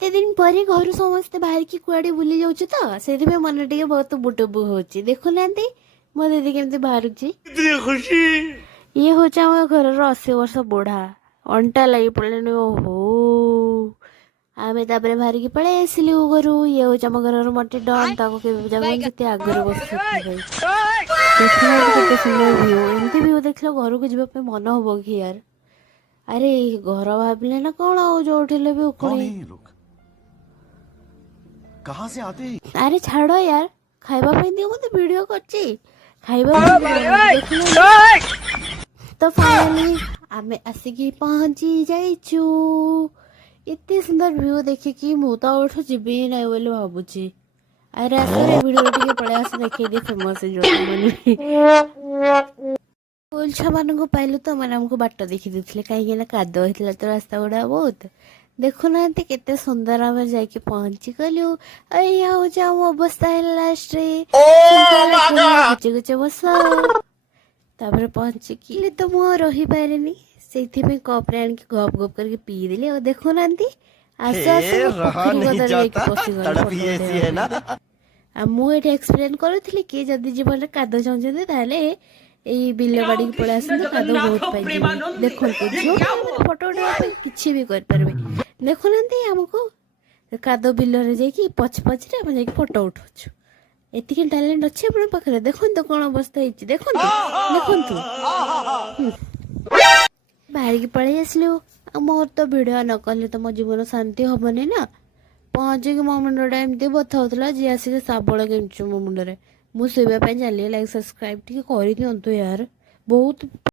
एते दिन पर घर समस्ते बाहर की कुआड़े बुली जाऊँ तो से मन टे बहुत बुटबु हो देखु ना मो दीदी केमती बाहर खुशी ये हूँ आम घर 80 वर्ष बुढ़ा अंटा लगी पड़े ओहो आमे तापर बाहर की पड़े आसलु घर ये हूँ आम घर मटे डन ताको के आगर बस देखते सुंदर भ्यू एमती भ्यू देख घर को जावाई मन हम कि यार अरे घर भाविले ना कौन आ जो उठिले भी उखड़ी कहाँ से आते हैं? अरे छाड़ यार खाइबा पे दियो मते वीडियो करची खाइबा तो फाइनली आमे आसिकी पहुंची जाइछु इतने सुंदर व्यू देखि कि मु तो उठ जिबी नै बोली भाबुची अरे आसरे वीडियो टिके पळे आस देखि दे फेमस जो मनी स्कूल छुआ मान पाइलु तो मैंने हमको बाट देखी देते कहीं कादो होता तो रास्ता गुड़ा बहुत देखुना केते सुंदर आम जाके पहुंची गलु आम अवस्था है लास्ट गुचे बस तापर पहुंचिकी तो मु रही पारे से कप रे आनिक गप गप करके पीदेली और देखुना आस मुझे एक्सप्लेन करूँ कि जदि जीवन में कादो चाहते ताले एई बिल बाड़ी के पळे आसंतु कादो बहुत पाई देखो झियो फोटो उठाइबा किछि भी कर परबे देखो नंती हमको कादो बिल रे जाई पछ पछ रे हम जाई फोटो उठाउछु एतिके टैलेंट अछि अपन पाखरे देखो तो कोन अवस्था हिची देखो बाहर के पळे आसलु मोर तो वीडियो न कले तो मो जीवन शांति हबने ना पहुंचे कि मो मुंडा एमती बथा होतला जे आसी साबळ केमछु मो मुंडरे मु सोइबा पे चली लाइक सब्सक्राइब टी कर दियंतु यार बहुत